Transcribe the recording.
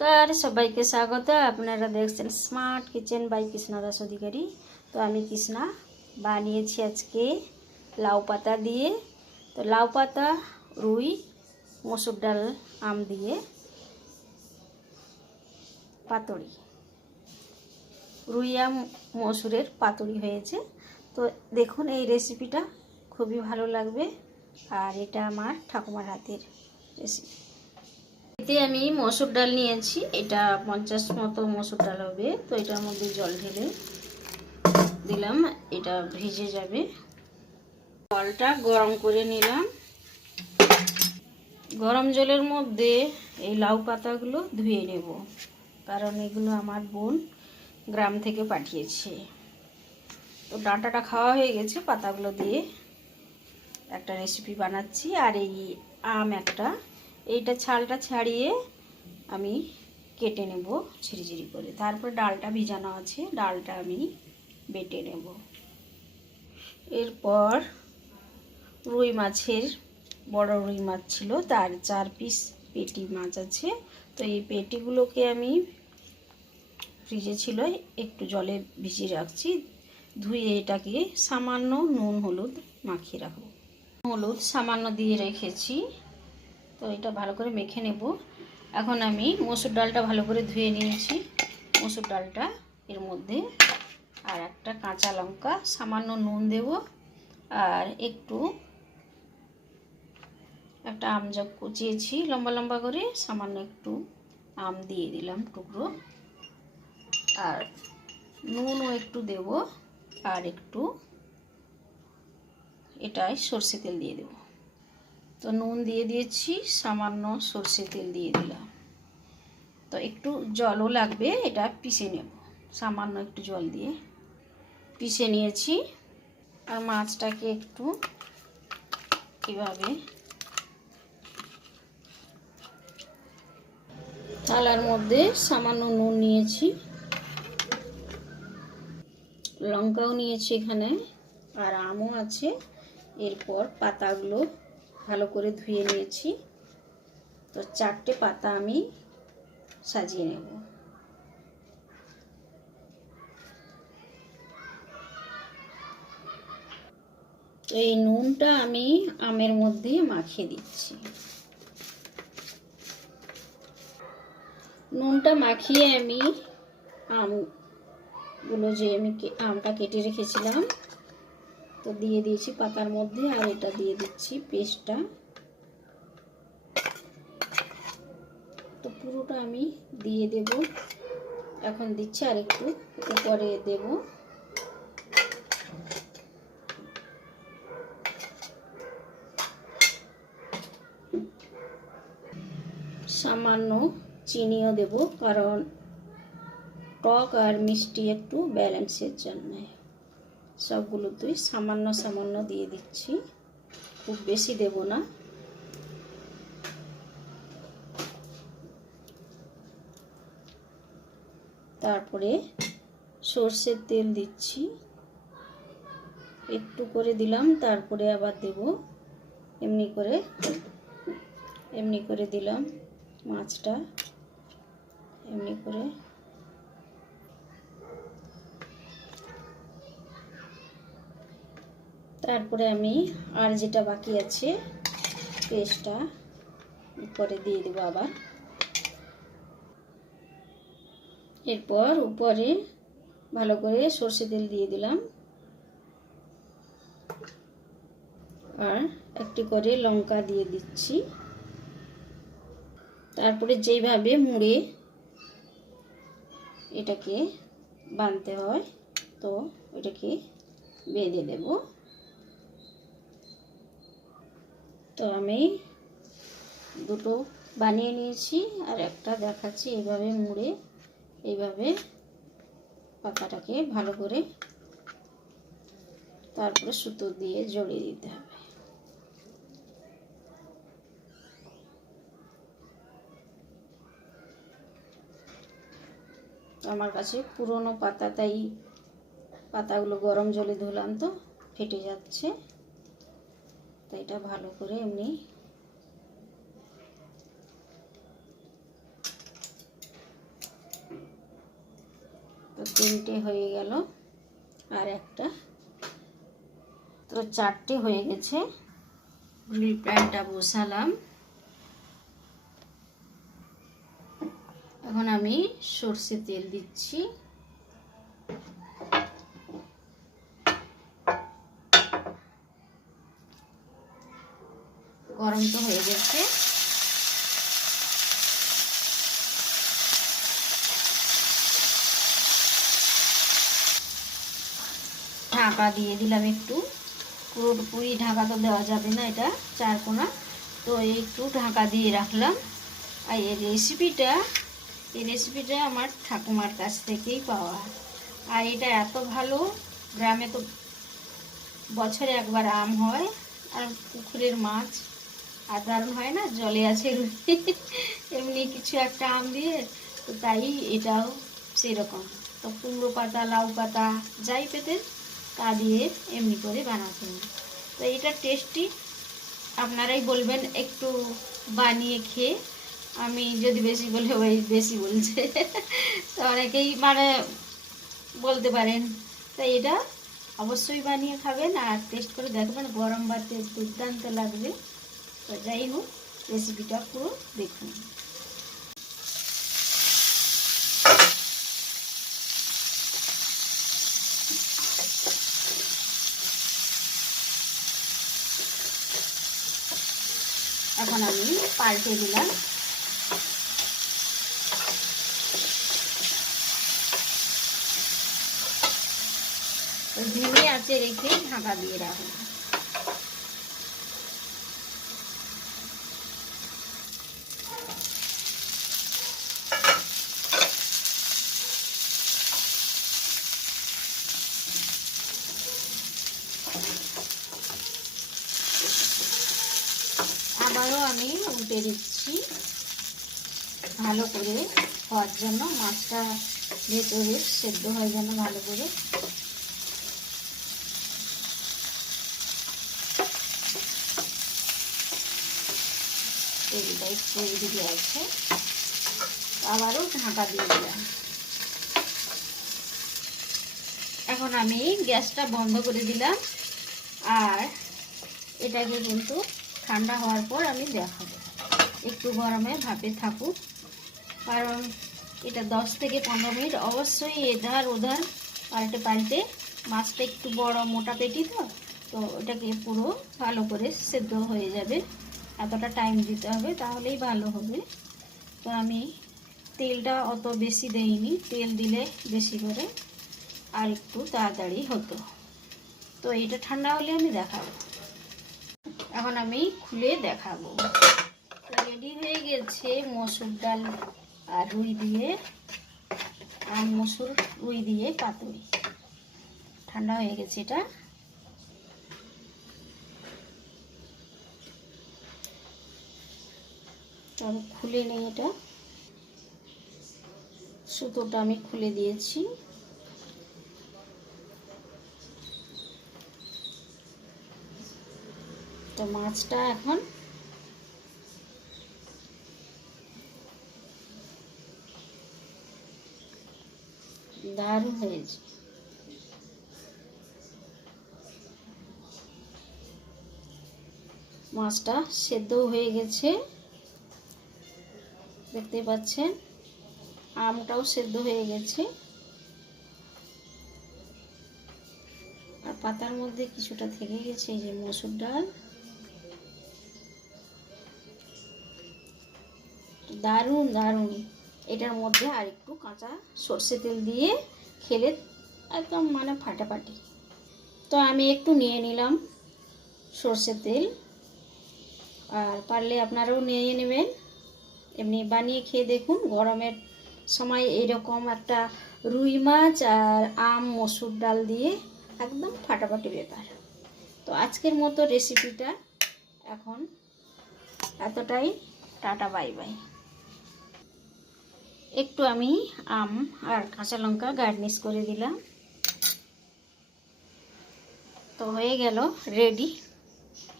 নমস্কার, সবাইকে স্বাগত। আপনারা দেখছেন smart kitchen by Krishna Das Adhikari তো আমি কৃষ্ণা, বানিয়েছি আজকে লাউ পাতা দিয়ে। তো লাউ পাতা, রুই, মসুর ডাল, আম দিয়ে পাতুরি। রুই আম, মসুরের পাতুরি হয়েছে। তো দেখুন, এই রেসিপিটা খুবই ভালো লাগবে। আর এটা আমার ঠাকুমার হাতের রেসিপি এতে আমি মসুর ডাল নিয়েছি। এটা পঞ্চাশ মতো মসুর ডাল হবে। তো এটার মধ্যে জল ঢেলে দিলাম। এটা ভেজে যাবে। জলটা গরম করে নিলাম। গরম জলের মধ্যে এই লাউ পাতাগুলো ধুয়ে নেব। কারণ এগুলো আমার বোন গ্রাম থেকে পাঠিয়েছে। তো ডাঁটাটা খাওয়া হয়ে গেছে। পাতাগুলো দিয়ে একটা রেসিপি বানাচ্ছি। আর এই আম একটা এইটা ছালটা ছাড়িয়ে আমি কেটে নেব, ঝিরিঝিরি করে। তারপর ডালটা ভিজানো আছে, ডালটা আমি বেটে নেব। এরপর রুই মাছের, বড় রুই মাছ ছিল, তার চার পিস পেটি মাছ আছে। তো এই পেটিগুলোকে আমি ফ্রিজে ছিল, একটু জলে ভিজিয়ে রাখছি। ধুয়ে এটাকে সামান্য নুন, হলুদ মাখিয়ে রাখব। হলুদ সামান্য দিয়ে রেখেছি। তো এটা ভালো করে মেখে নেব। এখন আমি মসুর ডালটা ভালো করে ধুয়ে নিয়েছি। মসুর ডালটা এর মধ্যে আর একটা কাঁচা লঙ্কা, সামান্য নুন দেব আর একটু একটা আম জগ কুচিয়েছি লম্বা লম্বা করে, সামান্য একটু আম দিয়ে দিলাম টুকরো। আর নুনও একটু দেব আর একটু এটাই সর্ষে তেল দিয়ে দেব। তো নুন দিয়ে দিয়েছি, সামান্য সর্ষে তেল দিয়ে দিলাম। তো একটু জলও লাগবে, এটা পিষে নেব। সামান্য একটু জল দিয়ে পিষে নিয়েছি। আর মাছটাকে একটু কীভাবে থালার মধ্যে সামান্য নুন নিয়েছি। লঙ্কাও নিয়েছি এখানে, আর আমও আছে। এরপর পাতাগুলো ভালো করে ধুয়ে নিয়েছি। তো চারটে পাতা আমি সাজিয়ে নেব। এই নুনটা আমি আমের মধ্যে মাখিয়ে দিচ্ছি। নুনটা মাখিয়ে আমি আমগুলো যে আমি আমটা কেটে রেখেছিলাম তো দিয়ে দিয়েছি পাতার মধ্যে আর এটা দিয়ে দিচ্ছি পেস্টটা। তো পুরোটা আমি দিয়ে দেব। এখন দিচ্ছি আর একটু উপরে দেব। সামান্য চিনিও দেব কারণ টক আর মিষ্টি একটু ব্যালেন্সের জন্যে। সবগুলোতেই সামান্য সামান্য দিয়ে দিচ্ছি। খুব বেশি দেব না। তারপরে সর্ষের তেল দিচ্ছি। একটু করে দিলাম, তারপরে আবার দেব। এমনি করে এমনি করে দিলাম মাছটা। এমনি করে তারপরে আমি আর যেটা বাকি আছে, পেস্টটা উপরে দিয়ে দেবো আবার। এরপর উপরে ভালো করে সর্ষে তেল দিয়ে দিলাম। আর একটি করে লঙ্কা দিয়ে দিচ্ছি। তারপরে যেইভাবে মুড়ে এটাকে বানতে হয়, তো এটাকে বেঁধে দেবো তো আমি দুটো বানিয়ে নিয়েছি আর একটা দেখাচ্ছি এইভাবে মুড়ে, এইভাবে পাতাটাকে ভালো করে তারপরে সুতো দিয়ে জড়িয়ে দিতে হবে। আমার কাছে পুরনো পাতা, তাই পাতাগুলো গরম জলে ধুলাম তো, ফেটে যাচ্ছে। তো এটা ভালো করে এমনি তো তিনটে হয়ে গেল আর একটা। তো চারটে হয়ে গেছে। গ্রিল প্যানটা বসালাম। এখন আমি সর্ষে তেল দিচ্ছি। গরম তো হয়ে গেছে। ঢাকা দিয়ে দিলাম একটু। পুরোপুরি ঢাকা তো দেওয়া যাবে না এটা চারকোনা তো একটু ঢাকা দিয়ে রাখলাম। আর এই রেসিপিটা এই রেসিপিটা আমার ঠাকুমার কাছ থেকেই পাওয়া। আর এটা এত ভালো, গ্রামে তো বছরে একবার আম হয়, আর পুকুরের মাছ আর দারুণ হয় না, জলে আছে এমনি কিছু একটা আম দিয়ে, তো তাই এটাও সেরকম। তো কুমড়ো পাতা, লাউ পাতা, যাই পেতে, তা দিয়ে এমনি করে বানাতেন তো এটা টেস্টি। আপনারাই বলবেন একটু বানিয়ে খেয়ে। আমি যদি বেশি বলে, ওই বেশি বলছে। তো অনেকেই মানে বলতে পারেন। তাই এটা অবশ্যই বানিয়ে খাবেন আর টেস্ট করে দেখবেন। গরম ভাতে দুর্দান্ত লাগবে। তো যাই হোক রেসিপিটা পুরো দেখুন। এখন আমি পাল্টে দিলাম। ধিমে আছে রেখে ঢাকা দিয়ে রাখুন আবারও আমি উল্টে দিচ্ছি। ভালো করে হওয়ার জন্য মাছটা ভেতরে সেদ্ধ হয়ে যেন ভালো করে। তেলটা একটু এদিকে আছে। আবারও ঢাকা দিয়ে দিলাম। এখন আমি গ্যাসটা বন্ধ করে দিলাম। আর এটাকে কিন্তু ঠান্ডা হওয়ার পর আমি দেখাবো। একটু গরমে ভাপে থাকুক। কারণ এটা দশ থেকে পনেরো মিনিট অবশ্যই এধার ওধার পাল্টে পাল্টে মাছটা একটু বড় মোটা পেটি তো তো ওটাকে পুরো ভালো করে সেদ্ধ হয়ে যাবে। এতটা টাইম দিতে হবে, তাহলেই ভালো হবে। তো আমি তেলটা অত বেশি দেইনি, তেল দিলে বেশি করে আর একটু তাড়াতাড়ি হতো। তো এটা ঠান্ডা হলে আমি দেখাবো। এখন আমি খুলে দেখাবো। রেডি হয়ে গেছে মসুর ডাল আর রুই দিয়ে আর মসুর, রুই দিয়ে পাতুরি ঠান্ডা হয়ে গেছে এটা। খুলে নেই এটা। সুতোটা আমি খুলে দিয়েছি। তো মাছটা এখন দারুণ হয়েছে। মাছটা সেদ্ধ হয়ে গেছে। দেখতে পাচ্ছেন, আমটাও সেদ্ধ হয়ে গেছে। আর পাতার মধ্যে কিছুটা থেকে গেছে, এই যে মসুর ডাল। দারুণ দারুণ। এটার মধ্যে আর একটু কাঁচা সর্ষে তেল দিয়ে খেলে একদম মানে ফাটাফাটি। তো আমি একটু নিয়ে নিলাম সর্ষে তেল। আর পারলে আপনারাও নিয়ে নেবেন। এমনি বানিয়ে খেয়ে দেখুন, গরমের সময় এরকম একটা রুই মাছ আর আম, মসুর ডাল দিয়ে একদম ফাটাফাটি ব্যাপার। তো আজকের মতো রেসিপিটা এখন এতটাই। Tata, bye bye. একটু আমি আম আর কাঁচা লঙ্কা গার্নিশ করে দিলাম। তো হয়ে গেল রেডি